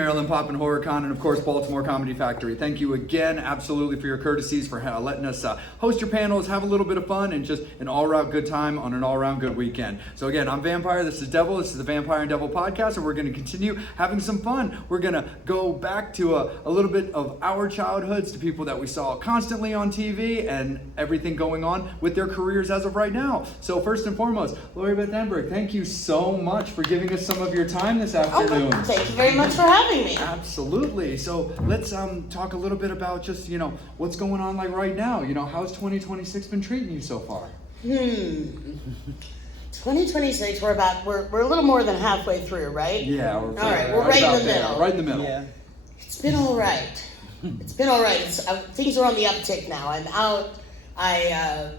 Maryland Pop and Horror Con, and of course Baltimore Comedy Factory. Thank you again, absolutely, for your courtesies, for letting us host your panels, have a little bit of fun, and just an all-around good time on an all-around good weekend. So again, I'm Vampire, this is Devil, this is the Vampire and Devil podcast, and we're going to continue having some fun. We're going to go back to a little bit of our childhoods, to people that we saw constantly on TV, and everything going on with their careers as of right now. So first and foremost, Lori Beth Denberg, thank you so much for giving us some of your time this afternoon. Thank you very much for having me. Absolutely. So let's talk a little bit about just, what's going on like right now. How's 2026 been treating you so far? 2026, we're a little more than halfway through, right? Yeah. All right, we're right in the middle. Right in the middle. Yeah. It's been all right. It's been all right. Things are on the uptick now. I'm out. I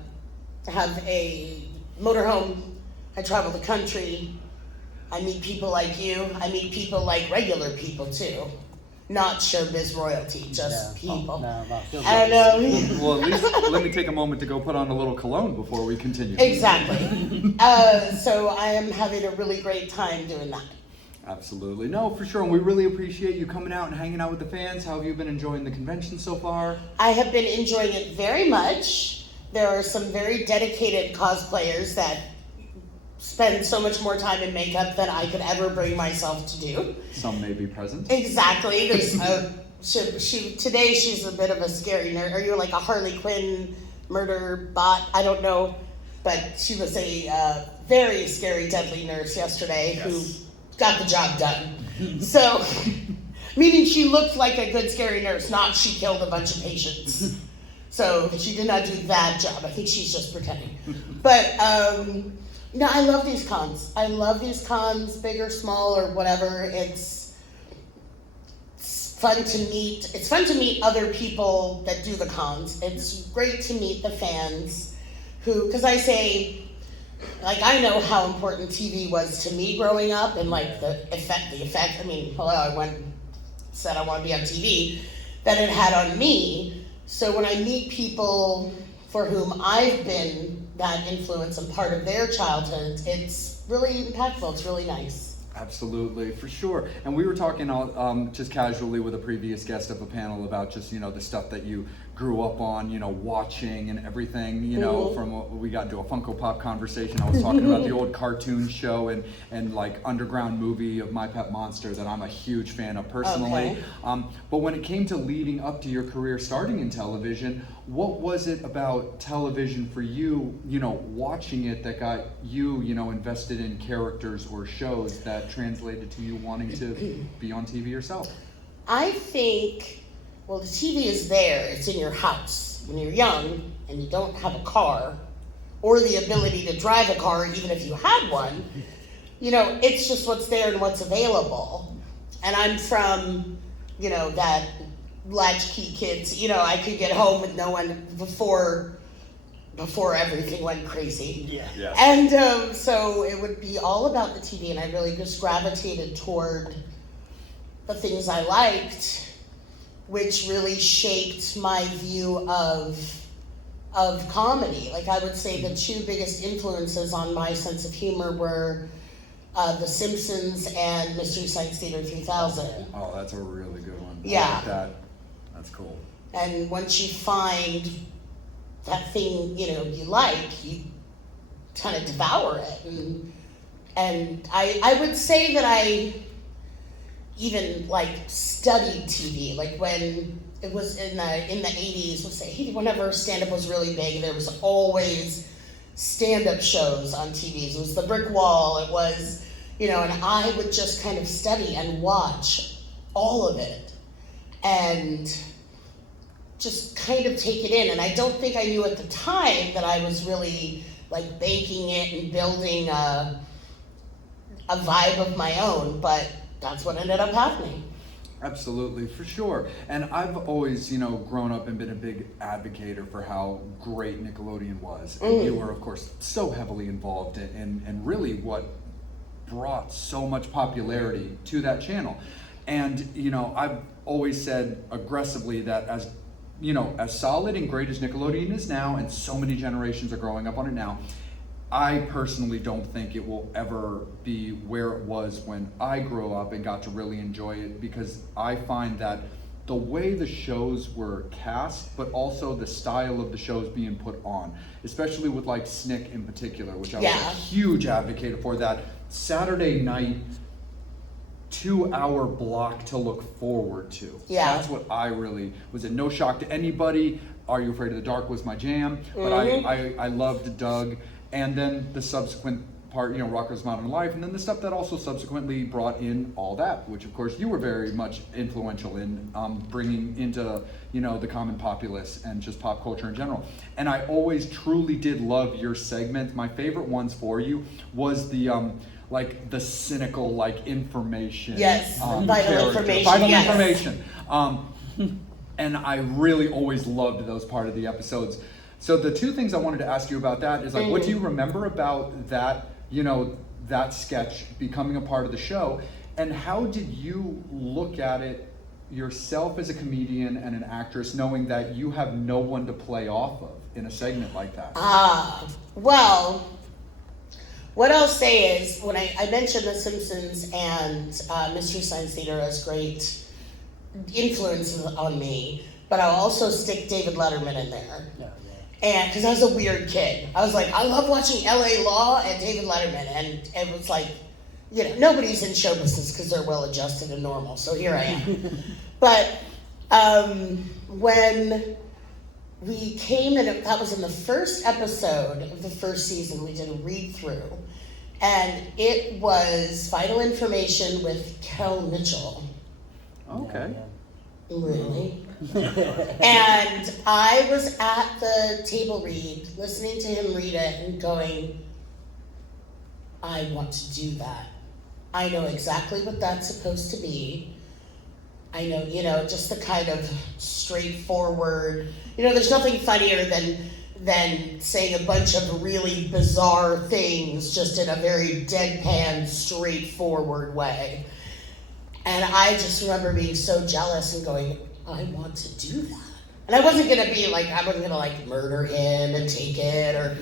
have a motorhome. I travel the country. I meet people like you. I meet people like regular people too. Not showbiz royalty, just people. I know. Well, at least let me take a moment to go put on a little cologne before we continue. Exactly. So I am having a really great time doing that. Absolutely. No, for sure. And we really appreciate you coming out and hanging out with the fans. How have you been enjoying the convention so far? I have been enjoying it very much. There are some very dedicated cosplayers that spend so much more time in makeup than I could ever bring myself to do. Some may be present. Exactly. There's today she's a bit of a scary nerd. Are you like a Harley Quinn murder bot? I don't know. But she was a very scary, deadly nurse yesterday who got the job done. So, meaning she looked like a good scary nurse, not she killed a bunch of patients. So she did not do that job. I think she's just pretending. But no, I love these cons. I love these cons, big or small or whatever. It's fun to meet. It's fun to meet other people that do the cons. It's great to meet the fans who, because I say, like, I know how important TV was to me growing up, and like the effect. I mean, hello, said I want to be on TV, that it had on me. So when I meet people for whom I've been that influence and part of their childhood, it's really impactful. It's really nice. Absolutely, for sure. And we were talking just casually with a previous guest of a panel about just, the stuff that you grew up on, watching and everything, from we got into a Funko Pop conversation. I was talking about the old cartoon show and like underground movie of My Pet Monster that I'm a huge fan of personally. Okay. But when it came to leading up to your career starting in television, what was it about television for you, watching it that got you, invested in characters or shows that translated to you wanting to be on TV yourself? I think, well, the TV is there. It's in your house. When you're young and you don't have a car or the ability to drive a car, even if you had one, it's just what's there and what's available. And I'm from, that latchkey kids. I could get home with no one before everything went crazy. Yeah. And so it would be all about the TV, and I really just gravitated toward the things I liked, which really shaped my view of comedy. Like, I would say the two biggest influences on my sense of humor were The Simpsons and Mystery Science Theater 3000. Oh, that's a really good one. Yeah. I like that. That's cool. And once you find that thing, you like, you kind of devour it. And I would say that I even studied TV, like when it was in the 80s, let's say, whenever stand-up was really big, there was always stand-up shows on TVs. It was The Brick Wall, it was, and I would just kind of study and watch all of it and just kind of take it in. And I don't think I knew at the time that I was really banking it and building a vibe of my own, but that's what ended up happening. Absolutely, for sure. And I've always, grown up and been a big advocate for how great Nickelodeon was. And you were, of course, so heavily involved in really what brought so much popularity to that channel. And, I've always said aggressively that as solid and great as Nickelodeon is now, and so many generations are growing up on it now, I personally don't think it will ever be where it was when I grew up and got to really enjoy it, because I find that the way the shows were cast, but also the style of the shows being put on, especially with like Snick in particular, which I was a huge advocate for, that Saturday night 2-hour block to look forward to. Yeah. That's what I really was. No shock to anybody. Are You Afraid of the Dark was my jam, but I loved Doug. And then the subsequent part, Rocko's Modern Life, and then the stuff that also subsequently brought in All That, which of course you were very much influential in bringing into, the common populace and just pop culture in general. And I always truly did love your segment. My favorite ones for you was the the cynical information. Yes, vital character. information. Vital yes. information. And I really always loved those part of the episodes. So the two things I wanted to ask you about that is what do you remember about that, that sketch becoming a part of the show, and how did you look at it yourself as a comedian and an actress, knowing that you have no one to play off of in a segment like that? Well, what I'll say is, when I mentioned The Simpsons and Mystery Science Theater as great influences on me, but I'll also stick David Letterman in there. And because I was a weird kid, I was like, I love watching LA Law and David Letterman, and it was like, nobody's in show business because they're well adjusted and normal, so here I am. But when we came in, that was in the first episode of the first season, we did a read through, and it was Vital Information with Kel Mitchell. Okay. Really? And I was at the table read, listening to him read it and going, I want to do that. I know exactly what that's supposed to be. I know, just the kind of straightforward, there's nothing funnier than saying a bunch of really bizarre things just in a very deadpan, straightforward way. And I just remember being so jealous and going, I want to do that. And I wasn't going to be I wasn't going to murder him and take it, or,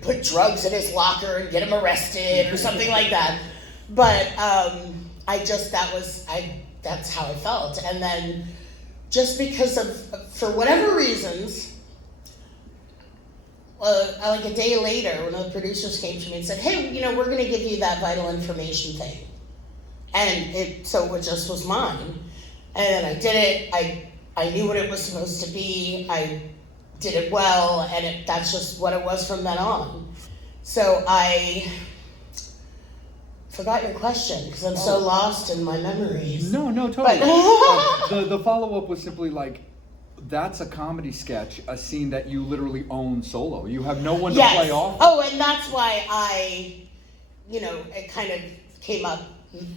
put drugs in his locker and get him arrested or something like that. But that's how I felt. And then just because for whatever reasons, a day later, one of the producers came to me and said, hey, we're going to give you that Vital Information thing. And it just was mine. And then I did it. I knew what it was supposed to be. I did it well, and that's just what it was from then on. So I forgot your question because I'm so lost in my memories. No, totally. The follow-up was simply that's a comedy sketch, a scene that you literally own solo. You have no one to play off. Oh, and that's why it kind of came up,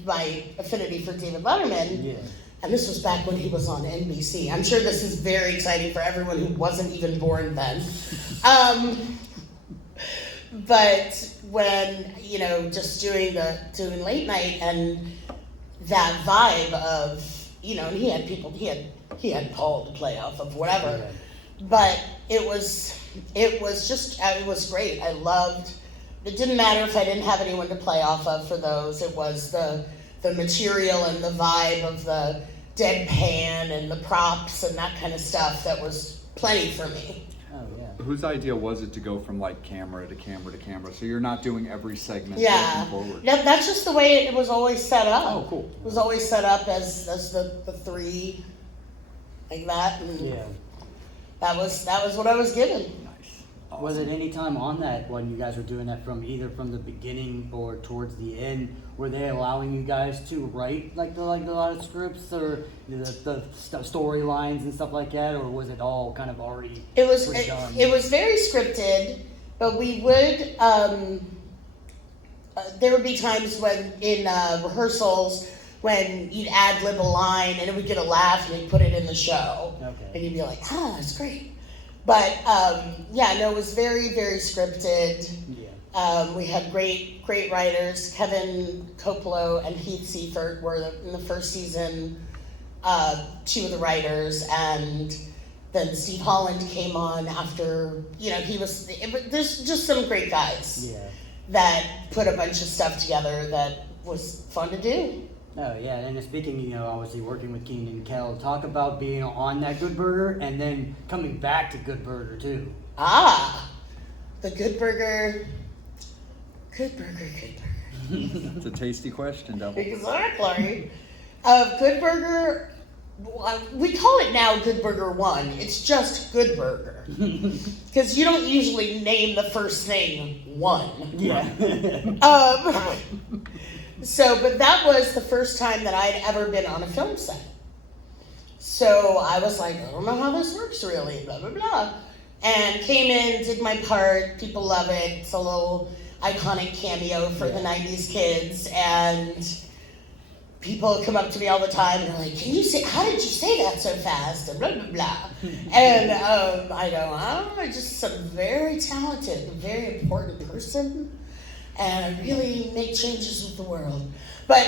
my affinity for David Letterman. Yeah. And this was back when he was on NBC. I'm sure this is very exciting for everyone who wasn't even born then. But when, just doing late night and that vibe of, and he had Paul to play off of, whatever. Yeah. But it was great. I loved, it didn't matter if I didn't have anyone to play off of for those. It was the material and the vibe of the deadpan and the props and that kind of stuff that was plenty for me. Oh, yeah. Whose idea was it to go from camera to camera to camera? So you're not doing every segment looking forward. That's just the way it was always set up. Oh, cool. It was always set up as the three, like that. And that was what I was given. Nice. Awesome. Was it any time on that when you guys were doing that from either from the beginning or towards the end? Were they allowing you guys to write a lot of scripts or the storylines and stuff like that, or was it all kind of already? It was very scripted, but we would. There would be times when in rehearsals when you'd ad lib a line and it would get a laugh and they'd put it in the show, and you'd be like, that's great. But it was very, very scripted. Yeah. We had great writers. Kevin Coppola and Heath Seifert were in the first season, two of the writers, and then Steve Holland came on after, there's just some great guys that put a bunch of stuff together that was fun to do. Oh yeah, and speaking, obviously working with Keenan and Kel, talk about being on that Good Burger and then coming back to Good Burger too. The Good Burger. Good Burger. That's a tasty question, Double. Exactly. Good Burger, we call it now Good Burger 1. It's just Good Burger. Because you don't usually name the first thing 1. Yeah. But that was the first time that I'd ever been on a film set. So I was like, I don't know how this works really, blah, blah, blah. And came in, did my part, people love it. It's a little iconic cameo for the 90s kids. And people come up to me all the time and they're like, how did you say that so fast? And blah, blah, blah. And I go, I'm just some very talented, very important person. And I really make changes with the world. But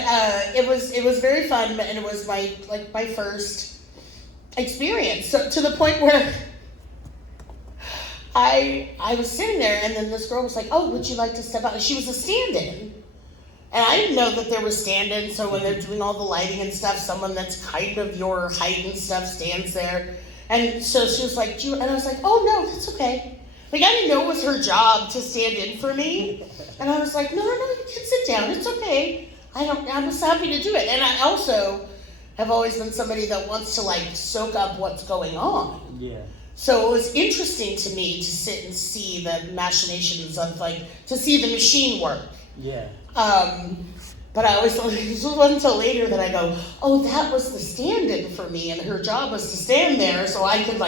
it was very fun, and it was my first experience. So to the point where I was sitting there, and then this girl was like, "Oh, would you like to step out?" And she was a stand-in, and I didn't know that there was stand-ins. So when they're doing all the lighting and stuff, someone that's kind of your height and stuff stands there. And so she was like, and I was like, "Oh no, that's okay." Like, I didn't know it was her job to stand in for me. And I was like, no, you can sit down. It's okay. I'm just happy to do it. And I also have always been somebody that wants to, soak up what's going on. Yeah. So it was interesting to me to sit and see the machinations of, to see the machine work. Yeah. But I always thought, it wasn't until later that I go, oh, that was the stand-in for me. And her job was to stand there so I could,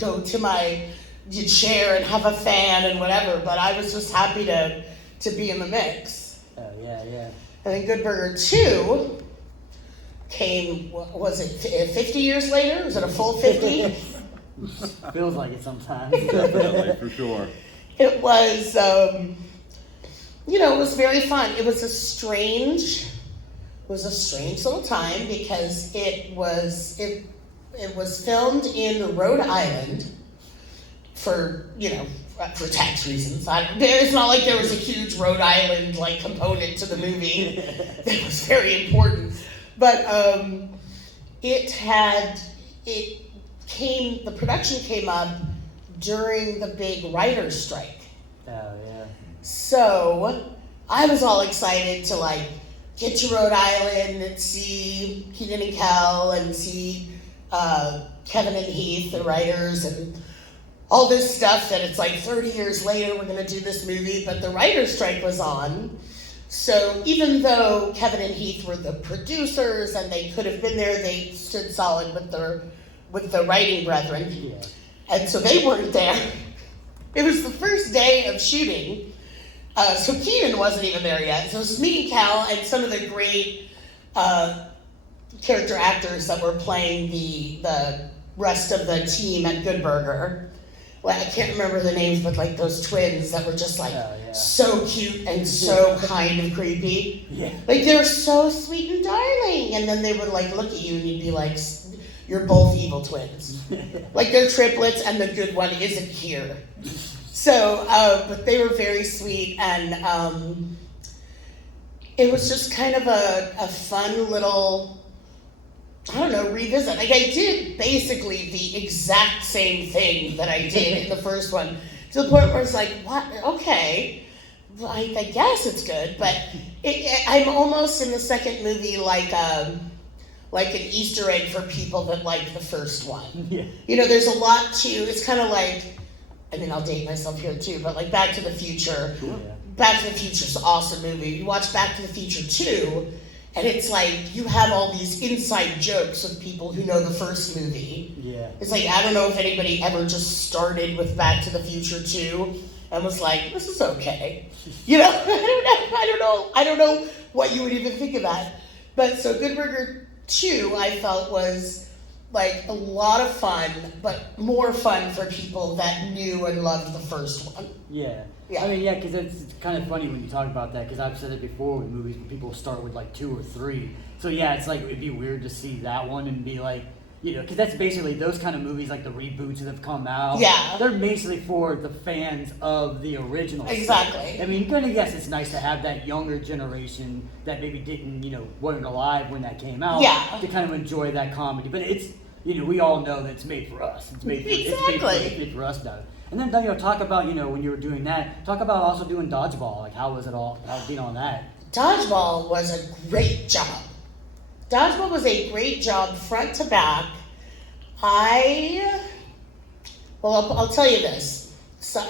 go to my chair and have a fan and whatever, but I was just happy to be in the mix. Oh, yeah. And then Good Burger 2 came, was it 50 years later? Was it a full 50? Feels like it sometimes. Definitely, for sure. It was, it was very fun. It was a strange little time because it was filmed in Rhode Island. For tax reasons. It's not like there was a huge Rhode Island component to the movie that was very important. But the production came up during the big writer's strike. Oh yeah. So I was all excited to get to Rhode Island and see Keenan and Kel and see Kevin and Heath, the writers, and all this stuff that it's 30 years later we're going to do this movie, but the writer's strike was on. So even though Kevin and Heath were the producers and they could have been there, they stood solid with the writing brethren. Yeah. And so they weren't there. It was the first day of shooting, so Keenan wasn't even there yet. So it was me and Cal and some of the great character actors that were playing the rest of the team at Good Burger. Well, I can't remember the names, but those twins that were just so cute and so kind of creepy. Yeah. They're so sweet and darling. And then they would look at you and you'd be like, you're both evil twins. They're triplets and the good one isn't here. So, but they were very sweet, and it was just kind of a fun little, revisit. I did basically the exact same thing that I did in the first one, to the point where it's what? Okay, I guess it's good, but I'm almost in the second movie like an Easter egg for people that like the first one. Yeah. There's a lot to. It's kind of I'll date myself here too, but Back to the Future. Sure. Yeah. Back to the Future's an awesome movie. You watch Back to the Future 2. And it's you have all these inside jokes with people who know the first movie. Yeah. It's I don't know if anybody ever just started with Back to the Future 2 and was this is okay. I don't know what you would even think of that. But so Good Burger 2, I felt was a lot of fun, but more fun for people that knew and loved the first one. Yeah. Yeah. I mean, yeah, because it's kind of funny when you talk about that, because I've said it before with movies when people start with 2 or 3. So yeah, it's it'd be weird to see that one and be you know, because that's basically those kind of movies, like the reboots that have come out. Yeah. They're basically for the fans of the original. Exactly. Stuff. I mean, gonna guess it's nice to have that younger generation that maybe didn't, you know, weren't alive when that came out. Yeah. To kind of enjoy that comedy, but it's, you know, we all know that it's made for us. It's made for, it's made for us now. And then, you know, talk about, you know, when you were doing that, talk about also doing dodgeball. Like, how was it all? How being on that? Dodgeball was a great job. Dodgeball was a great job, front to back. I'll tell you this. So,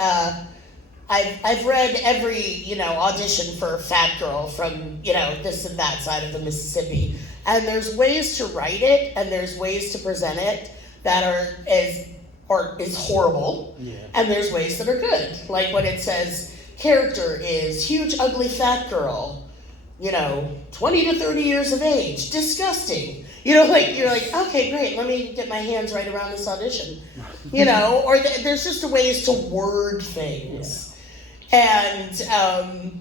I've read every, you know, audition for Fat Girl from, you know, this and that side of the Mississippi. And there's ways to write it and there's ways to present it that is horrible. Yeah. And there's ways that are good. Like when it says, character is huge, ugly, fat girl, you know, 20 to 30 years of age, disgusting. You know, like, you're like, okay, great, let me get my hands right around this audition. You know, or there's just ways to word things. Yeah. And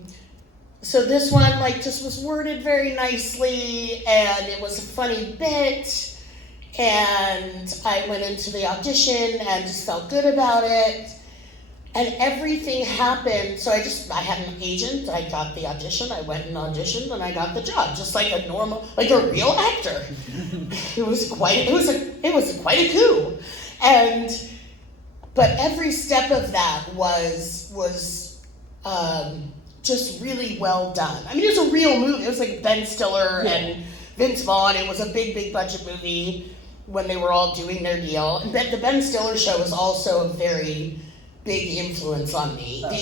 so this one, like, just was worded very nicely, and it was a funny bit. And I went into the audition and just felt good about it. And everything happened. So I had an agent. I got the audition. I went and auditioned, and I got the job, just like a normal, like a real actor. It was quite a coup. But every step of that was just really well done. I mean, it was a real movie. It was like Ben Stiller and Vince Vaughn. It was a big budget movie when they were all doing their deal. And the Ben Stiller show was also a very big influence on me. I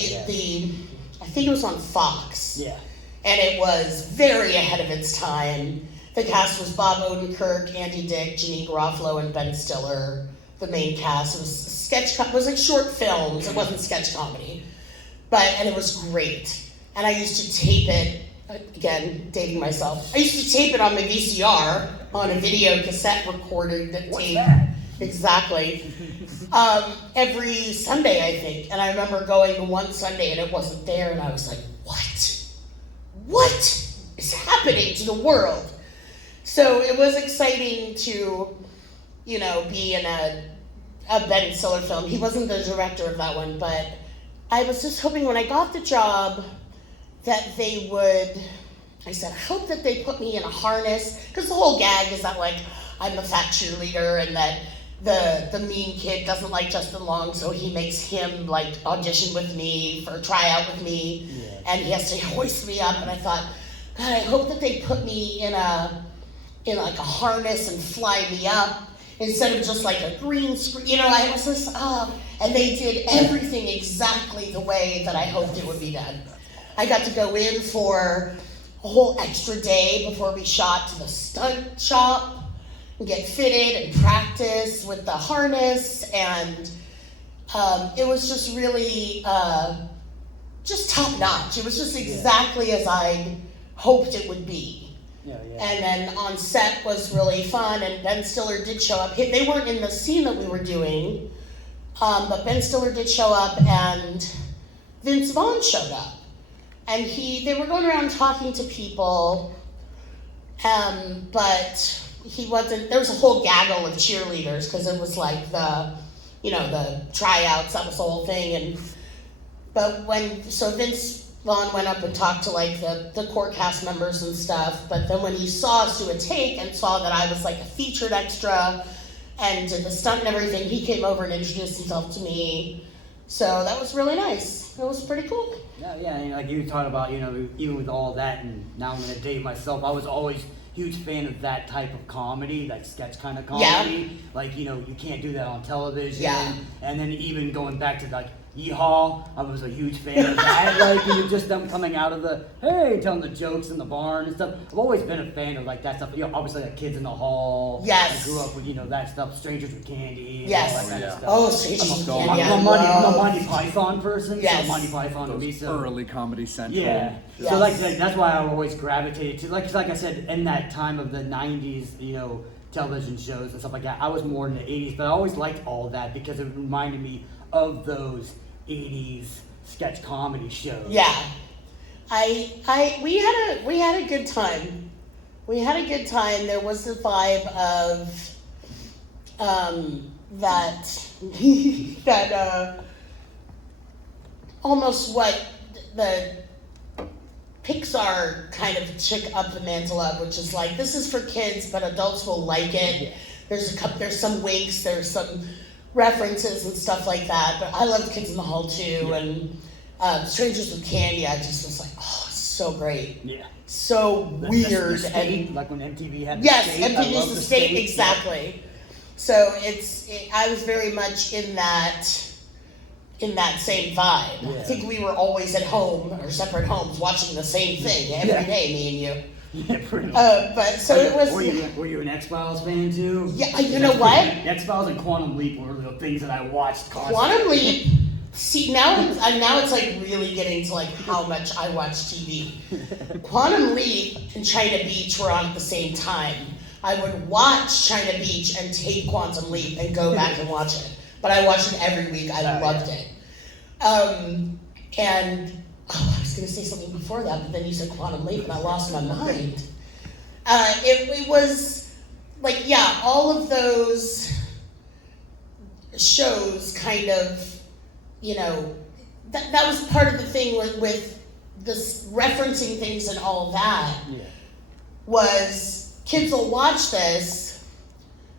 think it was on Fox. Yeah. And it was very ahead of its time. The cast was Bob Odenkirk, Andy Dick, Janeane Garofalo, and Ben Stiller. The main cast. It was it was like short films. It wasn't sketch comedy. And it was great. And I used to tape it, again, dating myself. I used to tape it on my VCR on a video cassette recorder that taped. Exactly. Every Sunday, I think. And I remember going to one Sunday and it wasn't there, and I was like, what is happening to the world? So it was exciting to, you know, be in a Ben Stiller film. He wasn't the director of that one, but I was just hoping when I got the job that they would, I said, I hope that they put me in a harness, because the whole gag is that, like, I'm a fat cheerleader and that the mean kid doesn't like Justin Long, so he makes him, like, audition with me for a tryout with me, and he has to hoist me up. And I thought, God, I hope that they put me in like a harness and fly me up instead of just like a green screen. You know, I was just, and they did everything exactly the way that I hoped it would be done. I got to go in for a whole extra day before we shot to the stunt shop and get fitted and practice with the harness, and it was just really just top notch. It was just exactly as I hoped it would be. Yeah. And then on set was really fun, and Ben Stiller did show up. They weren't in the scene that we were doing, but Ben Stiller did show up, and Vince Vaughn showed up. And they were going around talking to people, but he wasn't, there was a whole gaggle of cheerleaders, because it was like the tryouts, that was the whole thing. So Vince Vaughn went up and talked to like the core cast members and stuff, but then when he saw us do a take and saw that I was like a featured extra and did the stunt and everything, he came over and introduced himself to me. So that was really nice. It was pretty cool. Yeah, and like you talked about, you know, even with all that, and now I'm gonna date myself, I was always a huge fan of that type of comedy, like sketch kind of comedy. Yeah. Like, you know, you can't do that on television. Yeah. And then even going back to like Yeehaw, I was a huge fan of that. Like, you know, just them coming out of telling the jokes in the barn and stuff. I've always been a fan of like that stuff. You know, obviously like Kids in the Hall. Yes. I grew up with, you know, that stuff. Strangers with Candy. And Yes. all that kind of stuff. Oh, Strangers with Candy. I'm a Monty Python person. Yes. So Monty Python would be so early Comedy Central. yeah. Yes. So like that's why I always gravitated to like I said, in that time of the '90s, you know, television shows and stuff like that. I was more in the '80s, but I always liked all that because it reminded me of those '80s sketch comedy shows. Yeah. We had a good time. We had a good time. There was the vibe of, that that almost what the Pixar kind of took up the mantle of, which is like, this is for kids, but adults will like it. Yeah. There's some winks, there's some references and stuff like that. But I loved Kids in the Hall too, and Strangers with Candy. I just was like, oh, it's so great, Yeah. so The weird, state, and like when MTV had the yes, state. I MTV's love the state, exactly. So I was very much in that same vibe. Yeah. I think we were always at home or separate homes watching the same thing every day, me and you. Yeah, pretty much. But so it was. Were you an X-Files fan too? Yeah, you know what? X-Files and Quantum Leap were the things that I watched constantly. Quantum Leap. See, now it's like really getting to like how much I watch TV. Quantum Leap and China Beach were on at the same time. I would watch China Beach and take Quantum Leap and go back and watch it. But I watched it every week. I loved it. And I was going to say something before that, but then you said Quantum Leap and I lost my mind. It was like, yeah, all of those shows kind of, that was part of the thing with this referencing things and all of that. Yeah. Was kids will watch this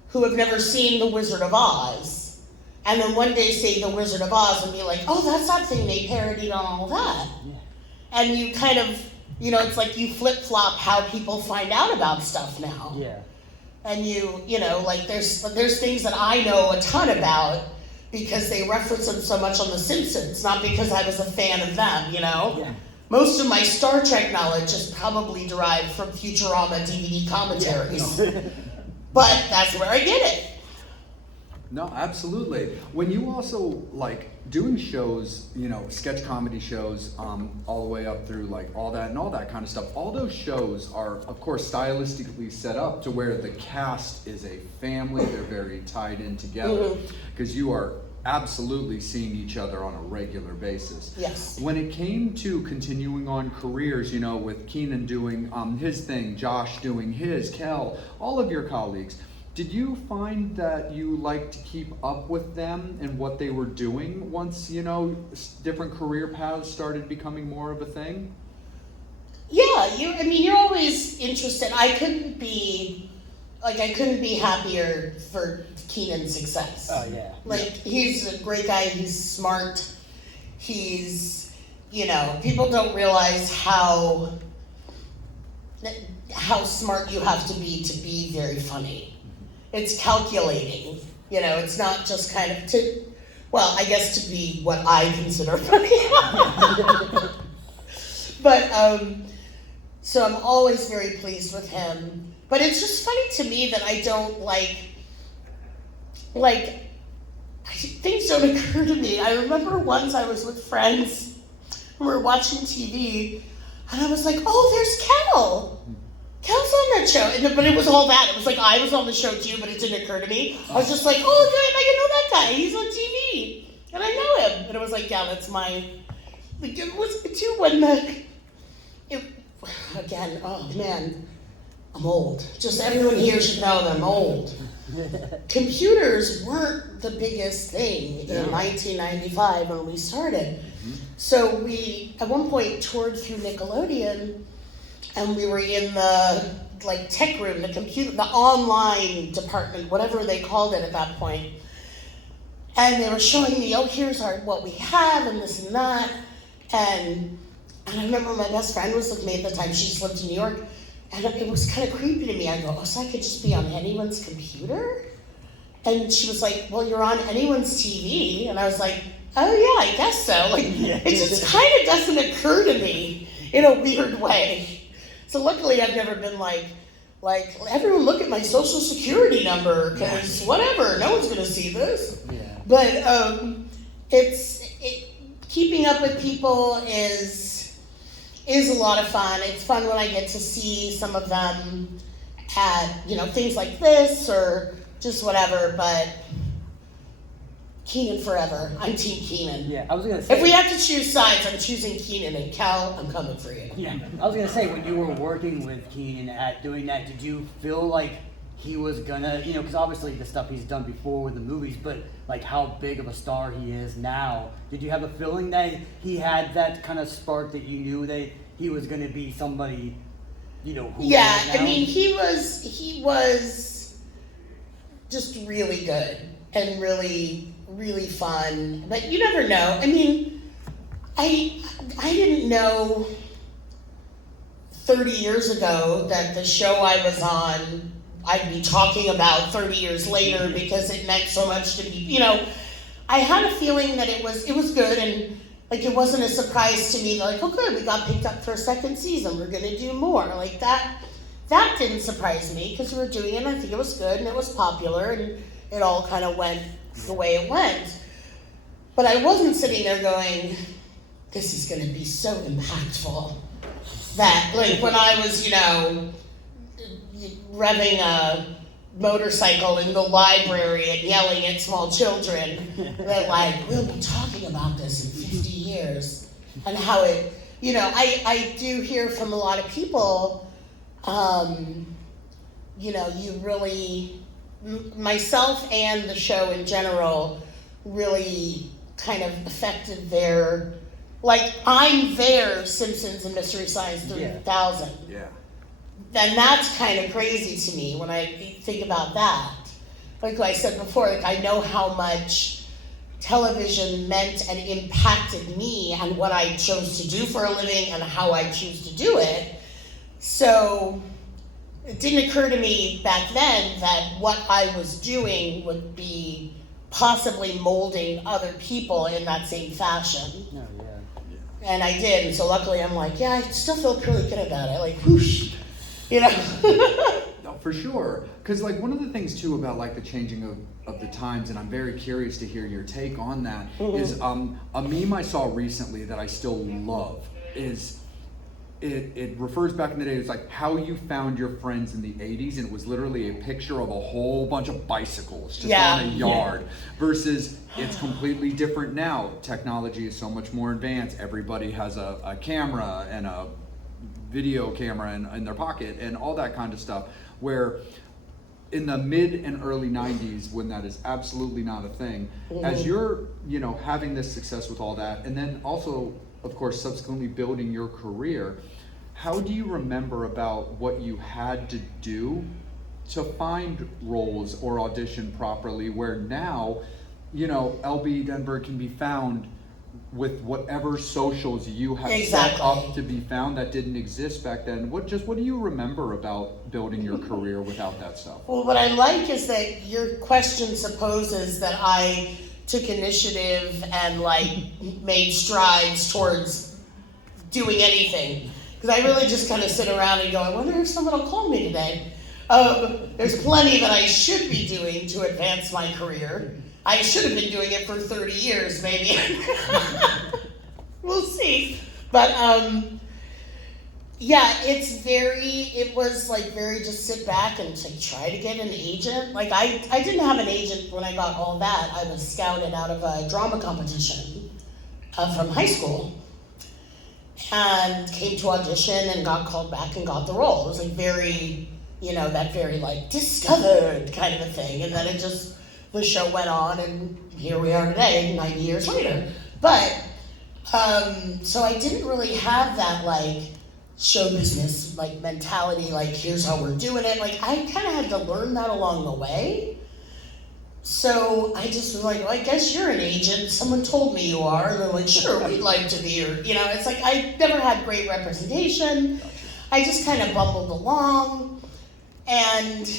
who have never seen The Wizard of Oz, and then one day say The Wizard of Oz and be like, oh, that's that thing they parodied on all that. Yeah. And you kind of, it's like you flip-flop how people find out about stuff now. Yeah. And like there's things that I know a ton about because they reference them so much on The Simpsons, not because I was a fan of them, Yeah. Most of my Star Trek knowledge is probably derived from Futurama DVD commentaries. Yeah, no. But that's where I get it. No, absolutely. When you also like doing shows, sketch comedy shows, all the way up through like all that kind of stuff, all those shows are, of course, stylistically set up to where the cast is a family. They're very tied in together because you are absolutely seeing each other on a regular basis. Yes. When it came to continuing on careers, with Keenan doing his thing, Josh doing his, Kel, all of your colleagues, did you find that you liked to keep up with them and what they were doing once, different career paths started becoming more of a thing? Yeah, you're always interested. I couldn't be happier for Keenan's success. Oh yeah. He's a great guy, he's smart. He's, people don't realize how smart you have to be very funny. It's calculating, it's not just kind of I guess to be what I consider funny. But, so I'm always very pleased with him. But it's just funny to me that I don't things don't occur to me. I remember once I was with friends, we were watching TV, and I was like, oh, there's Kel. Kel's on that show. But it was all that. It was like I was on the show too, but it didn't occur to me. I was just like, oh, good, I know that guy. He's on TV. And I know him. And it was like, yeah, that's it was too when again, oh man, I'm old. Just everyone here should know that I'm old. Computers weren't the biggest thing in 1995 when we started. So we, at one point, toured through Nickelodeon, and we were in the tech room, the online department, whatever they called it at that point. And they were showing me, oh, here's what we have, and this and that. And I remember my best friend was with me at the time. She just lived in New York. And it was kind of creepy to me. I go, oh, so I could just be on anyone's computer? And she was like, well, you're on anyone's TV. And I was like, oh, yeah, I guess so. It just kind of doesn't occur to me in a weird way. So luckily, I've never been like everyone look at my social security number, because whatever, no one's going to see this. Yeah. But keeping up with people is a lot of fun. It's fun when I get to see some of them at, things like this or just whatever, but Keenan forever. I'm Team Keenan. Yeah, I was gonna say. If we have to choose sides, I'm choosing Keenan, and Cal, I'm coming for you. Yeah, I was gonna say, when you were working with Keenan at doing that, did you feel like he was gonna, because obviously the stuff he's done before with the movies, but like how big of a star he is now. Did you have a feeling that he had that kind of spark that you knew that he was gonna be somebody, who Yeah, he is now? I mean, he was just really good and really, really fun. But you never know. I mean, I didn't know 30 years ago that the show I was on I'd be talking about 30 years later because it meant so much to me. I had a feeling that it was good, and like it wasn't a surprise to me. Like, oh good, we got picked up for a second season. We're gonna do more. Like that didn't surprise me because we were doing it. And I think it was good and it was popular, and it all kind of went the way it went. But I wasn't sitting there going, this is gonna be so impactful. That like when I was, revving a motorcycle in the library and yelling at small children that like, we'll be talking about this in 50 years. And how it, I do hear from a lot of people, you really, myself and the show in general really kind of affected their, like I'm their Simpsons and Mystery Science 3000. Yeah. And that's kind of crazy to me when I think about that. Like I said before, like I know how much television meant and impacted me and what I chose to do for a living and how I choose to do it. So it didn't occur to me back then that what I was doing would be possibly molding other people in that same fashion. Oh, yeah. And I did, and so luckily I'm like, yeah, I still feel really good about it. Like, whoosh. No, for sure. Because like one of the things too about like the changing of the times, and I'm very curious to hear your take on that, is a meme I saw recently that I still love is it refers back in the day. It's like how you found your friends in the 80s, and it was literally a picture of a whole bunch of bicycles just on a yard versus it's completely different now. Technology is so much more advanced. Everybody has a camera and a video camera in their pocket and all that kind of stuff, where in the mid and early 90s when that is absolutely not a thing, as you're having this success with all that, and then also of course subsequently building your career, how do you remember about what you had to do to find roles or audition properly, where now LB Denberg can be found with whatever socials you have set up to be found that didn't exist back then? What do you remember about building your career without that stuff? Well, what I like is that your question supposes that I took initiative and like made strides towards doing anything. Because I really just kind of sit around and go, I wonder if someone will call me today. There's plenty that I should be doing to advance my career. I should have been doing it for 30 years, maybe. We'll see. But it was like very just sit back and try to get an agent. Like I didn't have an agent when I got all that. I was scouted out of a drama competition from high school. And came to audition and got called back and got the role. It was like very, that very like discovered kind of a thing. And then the show went on, and here we are today, 90 years later. But, so I didn't really have that, like, show business, like, mentality, like, here's how we're doing it. Like, I kind of had to learn that along the way. So I just was like, well, I guess you're an agent. Someone told me you are. And they're like, sure, we'd like to be your, it's like I never had great representation. I just kind of bumbled along. And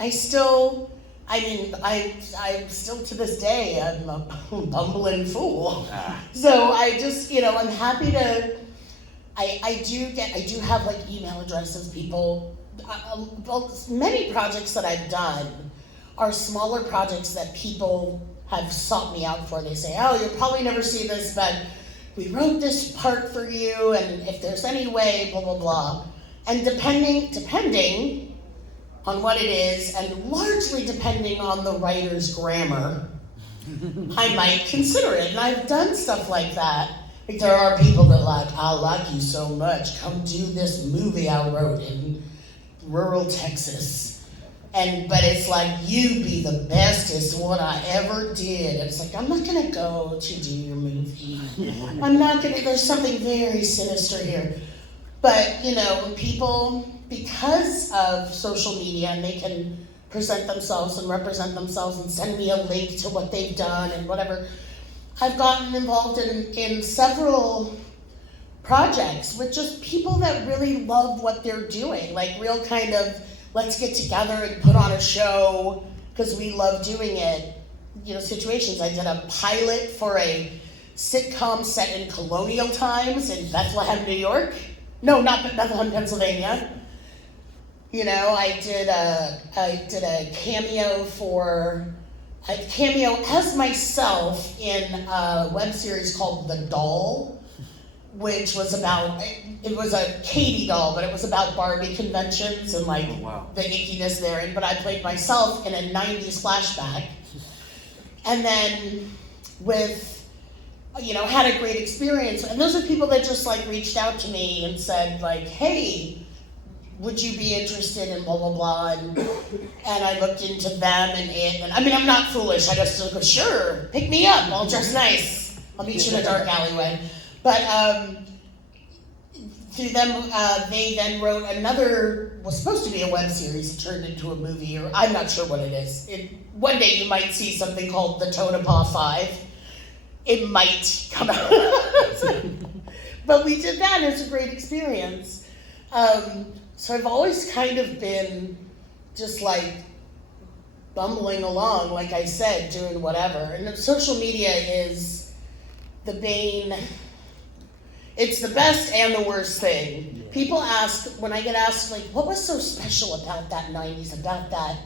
I'm still to this day, I'm a bumbling fool. So I just, I'm happy to, I do have like email addresses, people, many projects that I've done are smaller projects that people have sought me out for. They say, oh, you'll probably never see this, but we wrote this part for you, and if there's any way, blah, blah, blah. And depending on what it is, and largely depending on the writer's grammar, I might consider it. And I've done stuff like that. Like there are people that I like you so much, come do this movie I wrote in rural Texas. but it's like, you be the bestest one I ever did. And it's like, I'm not gonna go to do your movie. I'm not gonna, there's something very sinister here. But, you know, people, because of social media, and they can present themselves and represent themselves and send me a link to what they've done and whatever, I've gotten involved in several projects with just people that really love what they're doing, like real kind of, let's get together and put on a show because we love doing it, you know, situations. I did a pilot for a sitcom set in colonial times in Bethlehem, New York. No, not Bethlehem, Pennsylvania. You know, I did a cameo as myself in a web series called The Doll, which was about, it was a Katie doll, but it was about Barbie conventions and like the ickiness therein. But I played myself in a 90s flashback. And then had a great experience. And those are people that just like reached out to me and said like, hey, would you be interested in blah, blah, blah. And I looked into them and I mean, I'm not foolish. I just go, sure, pick me up. I'll dress nice. I'll meet you in a dark alleyway. But through them, they then wrote another, was supposed to be a web series. It turned into a movie, or I'm not sure what it is. One day you might see something called The Tonopah 5. It might come out. But we did that, and it's a great experience. So I've always kind of been just like bumbling along, like I said, doing whatever. And social media is the bane. It's the best and the worst thing. Yeah. People ask, when I get asked, like, what was so special about that 90s, about that,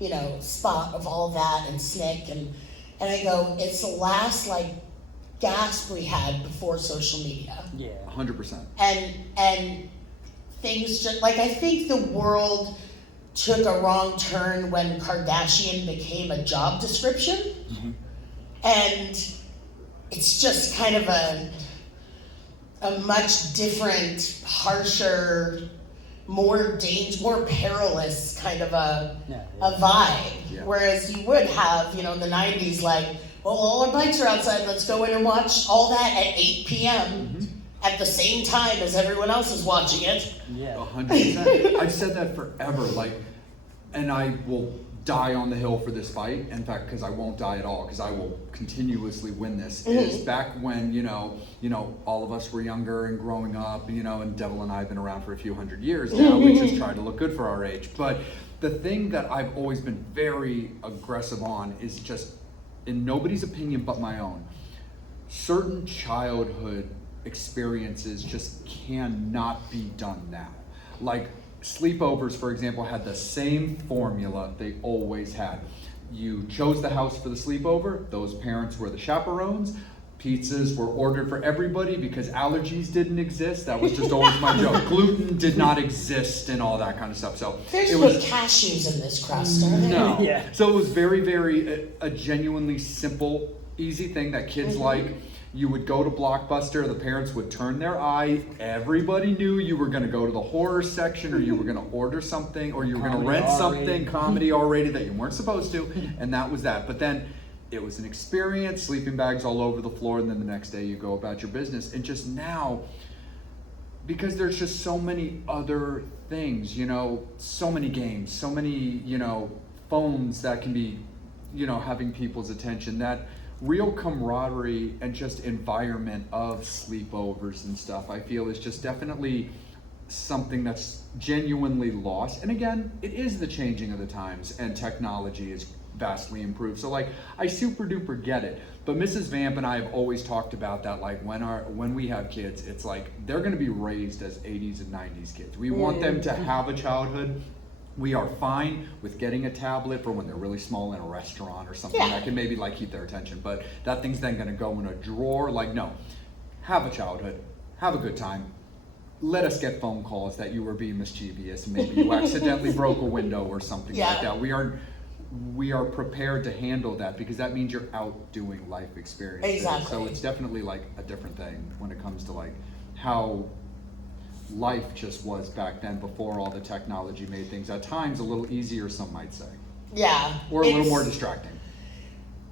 you know, spot of all that and Snick, and I go, it's the last, like, gasp we had before social media. Yeah. 100%. And things just, like, I think the world took a wrong turn when Kardashian became a job description. Mm-hmm. And it's just kind of a much different, harsher, more perilous kind of a vibe. Yeah. Whereas you would have, you know, in the 90s, like, well, all our bikes are outside, let's go in and watch all that at 8 p.m. Mm-hmm. at the same time as everyone else is watching it. Yeah. 100%. I've said that forever, like, and I will die on the hill for this fight. In fact, because I won't die at all, because I will continuously win this. Mm-hmm. Is back when, you know, all of us were younger and growing up, you know, and Devil and I have been around for a few hundred years now. We just try to look good for our age. But the thing that I've always been very aggressive on is just, in nobody's opinion but my own, certain childhood experiences just cannot be done now. Like, sleepovers, for example, had the same formula they always had. You chose the house for the sleepover, those parents were the chaperones, pizzas were ordered for everybody because allergies didn't exist. That was just always my joke. Gluten did not exist and all that kind of stuff. So there's no cashews in this crust, are there? No. Yeah. So it was very, very a genuinely simple, easy thing that kids like. You would go to Blockbuster, the parents would turn their eye, everybody knew you were gonna go to the horror section, or you were gonna order something, or you were gonna rent something, comedy R-rated, that you weren't supposed to, and that was that. But then it was an experience, sleeping bags all over the floor, and then the next day you go about your business. And just now, because there's just so many other things, you know, so many games, so many, you know, phones that can be, you know, having people's attention, that real camaraderie and just environment of sleepovers and stuff, I feel, is just definitely something that's genuinely lost. And again, it is the changing of the times, and technology is vastly improved. So like, I super duper get it. But Mrs. Vamp and I have always talked about that, like when we have kids, it's like they're gonna be raised as 80s and 90s kids. We want them to have a childhood. We are fine with getting a tablet for when they're really small in a restaurant or something that can maybe like keep their attention, but that thing's then gonna go in a drawer. Like, no, have a childhood, have a good time. Let us get phone calls that you were being mischievous and maybe you accidentally broke a window or something like that. We are prepared to handle that, because that means you're out doing life experiences. Exactly. So it's definitely like a different thing when it comes to like how life just was back then before all the technology made things at times a little easier, some might say. Yeah. Or a little more distracting.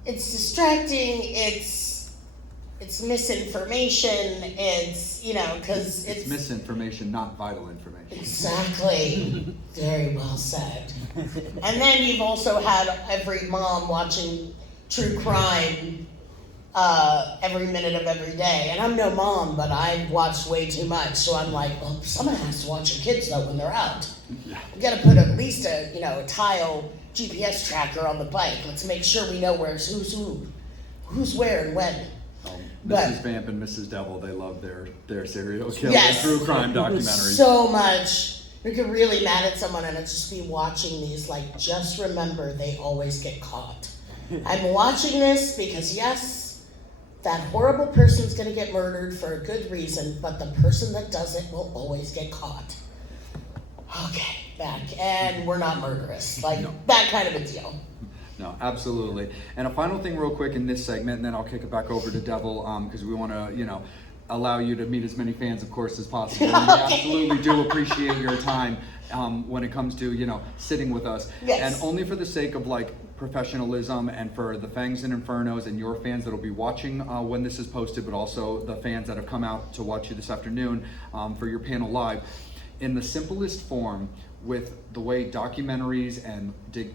It's distracting, it's misinformation, it's, you know, because It's misinformation, not vital information. Exactly. Very well said. And then you've also had every mom watching true crime every minute of every day. And I'm no mom, but I've watched way too much. So I'm like, well, someone has to watch your kids though when they're out. Yeah. We got to put at least a tile GPS tracker on the bike. Let's make sure we know who's where and when. Mrs. Vamp and Mrs. Devil, they love their serial killer Yes. true crime documentaries. So much. You get really mad at someone and it's just be watching these, like, just remember they always get caught. I'm watching this because, yes, that horrible person's going to get murdered for a good reason, but the person that does it will always get caught. Okay, back. And we're not murderous. Like, No. that kind of a deal. No, absolutely. And a final thing real quick in this segment, and then I'll kick it back over to Devil, because we want to, allow you to meet as many fans, of course, as possible. And we absolutely do appreciate your time when it comes to, sitting with us. Yes. And only for the sake of, professionalism and for the Fangs and Infernos and your fans that will be watching when this is posted, but also the fans that have come out to watch you this afternoon for your panel live. In the simplest form, with the way documentaries and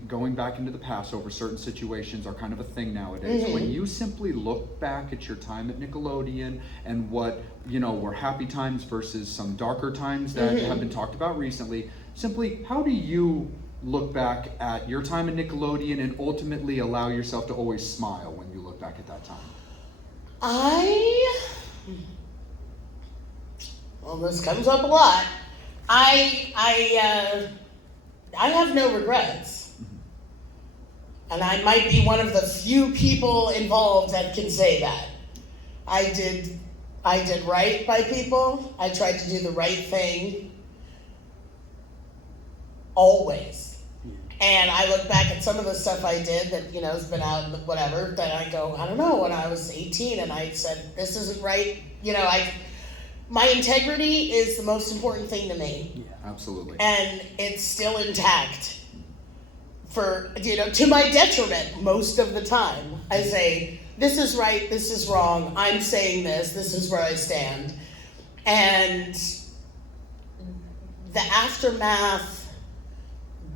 going back into the past over certain situations are kind of a thing nowadays. Mm-hmm. When you simply look back at your time at Nickelodeon and what, were happy times versus some darker times that have been talked about recently, simply how do you look back at your time at Nickelodeon and ultimately allow yourself to always smile when you look back at that time? Well, this comes up a lot. I have no regrets. And I might be one of the few people involved that can say that. I did right by people. I tried to do the right thing. Always. And I look back at some of the stuff I did that, has been out, whatever, that I go, I don't know, when I was 18 and I said, this isn't right. My integrity is the most important thing to me. Yeah, absolutely. And it's still intact. To my detriment most of the time. I say, this is right, this is wrong, I'm saying this is where I stand. And the aftermath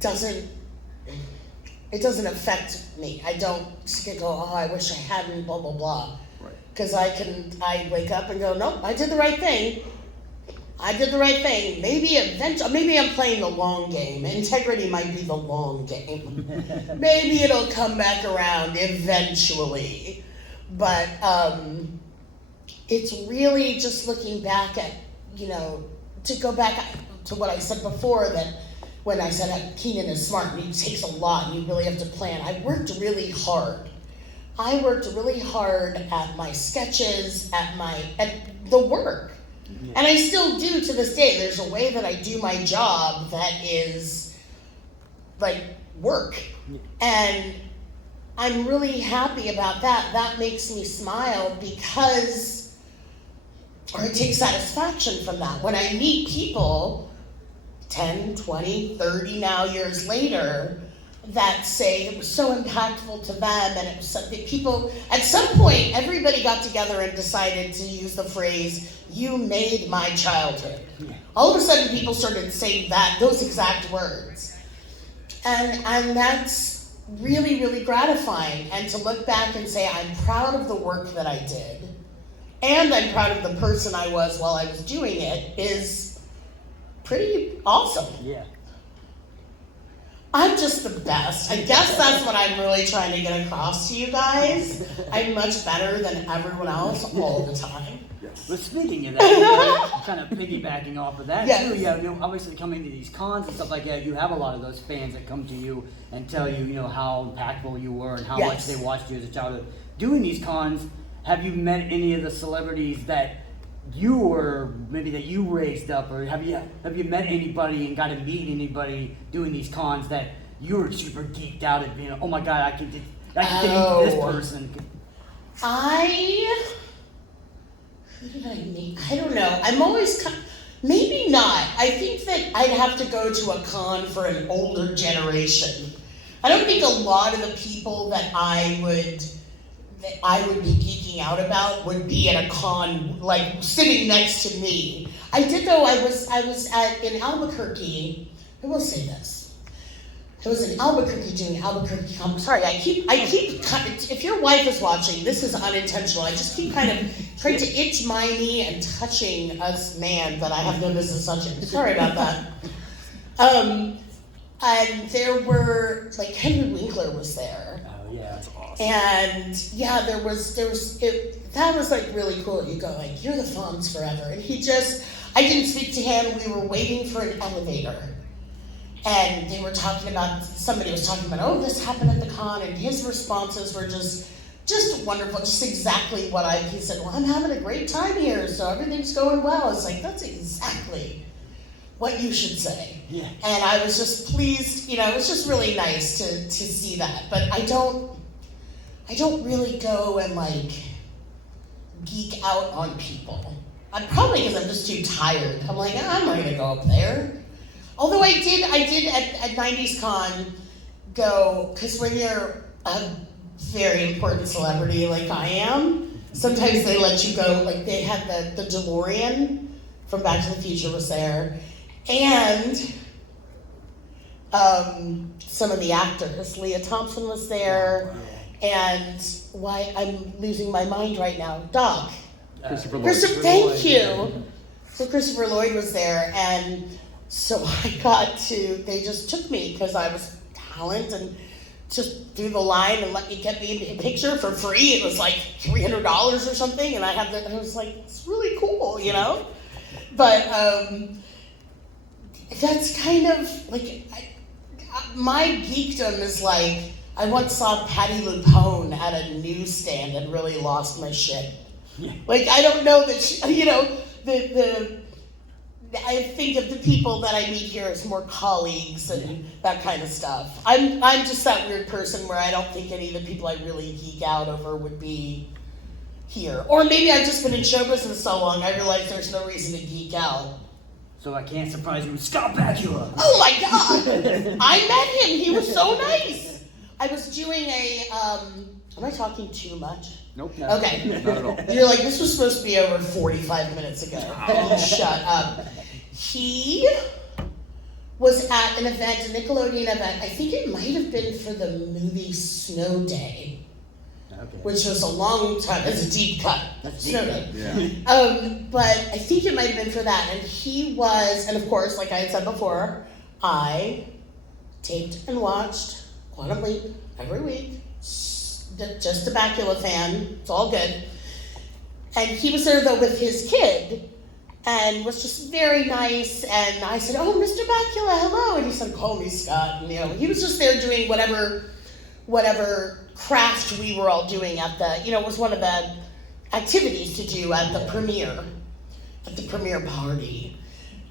doesn't affect me. I don't go, oh, I wish I hadn't, blah, blah, blah. Because I wake up and go, nope, I did the right thing. Maybe eventually, maybe I'm playing the long game. Integrity might be the long game. Maybe it'll come back around eventually. But it's really just looking back at, to go back to what I said before, that when I said Keenan is smart and he takes a lot and you really have to plan. I worked really hard at my sketches, at the work. Yeah. And I still do to this day. There's a way that I do my job that is like work. Yeah. And I'm really happy about that. That makes me smile because I take satisfaction from that. When I meet people 10, 20, 30 now years later that say it was so impactful to them, and it was something people, at some point, everybody got together and decided to use the phrase, you made my childhood. Yeah. All of a sudden, people started saying those exact words. And that's really, really gratifying. And to look back and say, I'm proud of the work that I did, and I'm proud of the person I was while I was doing it, is pretty awesome. Yeah. I'm just the best. I guess that's what I'm really trying to get across to you guys. I'm much better than everyone else all the time. Yes. But speaking of that, kind of piggybacking off of that yes. too, yeah, obviously coming to these cons and stuff like that, you have a lot of those fans that come to you and tell you, how impactful you were and how much they watched you as a child. Doing these cons, have you met any of the celebrities that you raised up, or have you met anybody and got to meet anybody doing these cons that you were super geeked out at being, oh my god, I can meet this person? Who did I meet? I don't know. I'm always Maybe not. I think that I'd have to go to a con for an older generation. I don't think a lot of the people that I would be geeking out about would be at a con, like sitting next to me. I did though. I was in Albuquerque. I will say this. I was in Albuquerque doing Albuquerque. I'm sorry. I keep. If your wife is watching, this is unintentional. I just keep kind of trying to itch my knee and touching us man that I have no business touching. Sorry about that. And there were, like, Henry Winkler was there. Oh yeah, that's awesome. And yeah, that was like really cool. You go like, you're the Fonz forever. And I didn't speak to him. We were waiting for an elevator. And they were somebody was talking about, oh, this happened at the con. And his responses were just wonderful. Just exactly he said, well, I'm having a great time here. So everything's going well. It's like, that's exactly what you should say. Yeah. And I was just pleased, it was just really nice to see that. But I don't really go and like geek out on people. I'm probably because I'm just too tired. I'm like, I'm not gonna go up there. Although I did at 90s Con go, because when you're a very important celebrity like I am, sometimes they let you go, like they had the DeLorean from Back to the Future was there. And some of the actors, Leah Thompson was there, and why I'm losing my mind right now, Doc. Christopher Lloyd. Thank you. So Christopher Lloyd was there, and so they just took me because I was talent and just through the line and get me a picture for free. It was like $300 or something, and I was like, it's really cool, But that's kind of like, my geekdom is like, I once saw Patti LuPone at a newsstand and really lost my shit. Yeah. Like, I don't know that, I think of the people that I meet here as more colleagues and that kind of stuff. I'm just that weird person where I don't think any of the people I really geek out over would be here. Or maybe I've just been in show business so long, I realize there's no reason to geek out. So I can't surprise you with Scott Bakula. Oh my God! I met him. He was so nice. I was doing am I talking too much? Nope. Okay. Not at all. You're like, this was supposed to be over 45 minutes ago. Shut up. He was at an event, a Nickelodeon event. I think it might have been for the movie Snow Day. Okay. Which was a long time. It's a deep cut. Snow Day. Yeah. But I think it might have been for that. And he was, and of course, like I had said before, I taped and watched Quantum Leap every week. Just a Bakula fan. It's all good. And he was there, though, with his kid and was just very nice. And I said, oh, Mr. Bakula, hello. And he said, call me Scott. And, he was just there doing whatever craft we were all doing at the, it was one of the activities to do at the premiere party.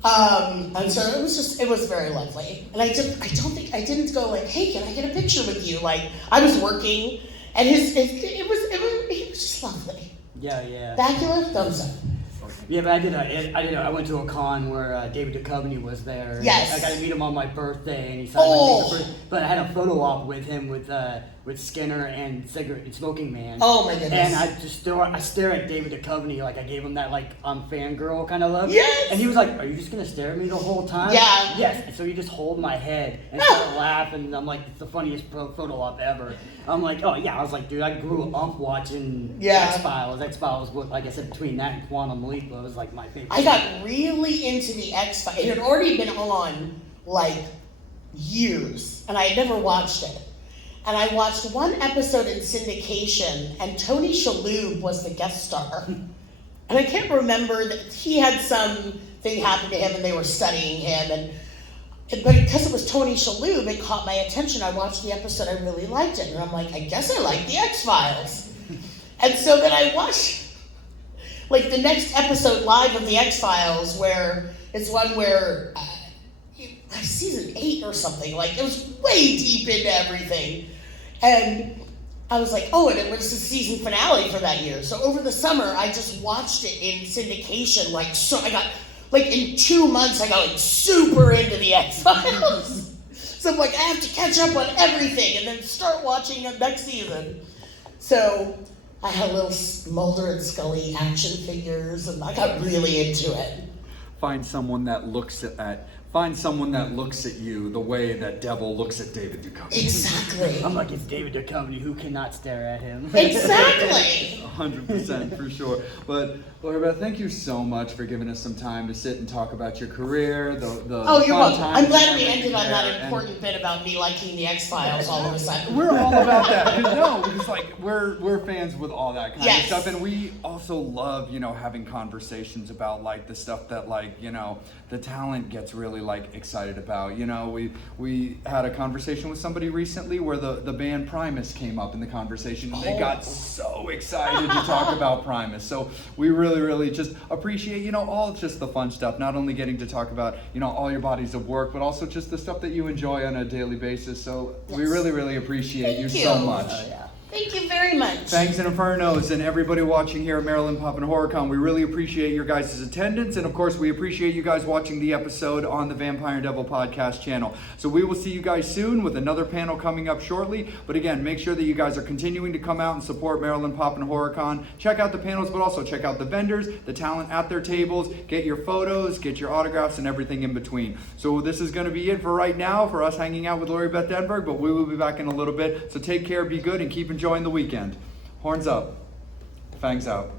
And so it was very lovely. And I didn't go like, hey, can I get a picture with you? Like, I was working, and he was just lovely. Yeah. Bakula, thumbs up. Yeah, but I went to a con where David Duchovny was there. Yes. I got to meet him on my birthday, and he signed my paper. But I had a photo op with him with Skinner and Smoking Man. Oh my goodness. And I stare at David Duchovny like I gave him that like fangirl kind of look. Yes. And he was like, "Are you just gonna stare at me the whole time?" Yeah. Yes. And so he just hold my head and start laughing. And I'm like, "It's the funniest photo op ever." I'm like, "Oh yeah." I was like, "Dude, I grew up watching X-Files. X-Files was, like I said, between that and Quantum Leap, it was like my favorite." I got really into the X-Files. It had already been on like years, and I had never watched it. And I watched one episode in syndication, and Tony Shalhoub was the guest star. And I can't remember that he had something happen to him, and they were studying him. But because it was Tony Shalhoub, it caught my attention. I watched the episode, I really liked it. And I'm like, I guess I like the X-Files. And so then I watched like the next episode live of the X-Files, where it's one where season 8 or something, like it was way deep into everything. And I was like, oh, and it was the season finale for that year. So over the summer, I just watched it in syndication, like, so I got like in 2 months, I got like super into the X-Files. So I'm like, I have to catch up on everything and then start watching the next season. So I had little Mulder and Scully action figures, and I got really into it. Find someone that looks at you the way that Devil looks at David Duchovny. Exactly. I'm like, it's David Duchovny. Who cannot stare at him? Exactly. 100% for sure. But Laura Beth, thank you so much for giving us some time to sit and talk about your career. Oh, you're welcome. I'm glad we ended on there, that important bit about me liking the X-Files all of a sudden. We're all about that. Because like we're fans with all that kind Yes. of stuff, and we also love having conversations about like the stuff that like the talent gets really like excited about. We had a conversation with somebody recently where the band Primus came up in the conversation, and they got so excited to talk about Primus. So we really just appreciate all just the fun stuff, not only getting to talk about all your bodies of work, but also just the stuff that you enjoy on a daily basis. So we really appreciate you so much. Yeah. Thank you very much. Thanks and Infernos and everybody watching here at Maryland Pop and HorrorCon. We really appreciate your guys' attendance, and of course we appreciate you guys watching the episode on the Vampire and Devil podcast channel. So we will see you guys soon with another panel coming up shortly. But again, make sure that you guys are continuing to come out and support Maryland Pop and HorrorCon. Check out the panels, but also check out the vendors, the talent at their tables, get your photos, get your autographs, and everything in between. So this is going to be it for right now for us hanging out with Lori Beth Denberg, but we will be back in a little bit. So take care, be good, and keep enjoying the weekend. Horns up, fangs out.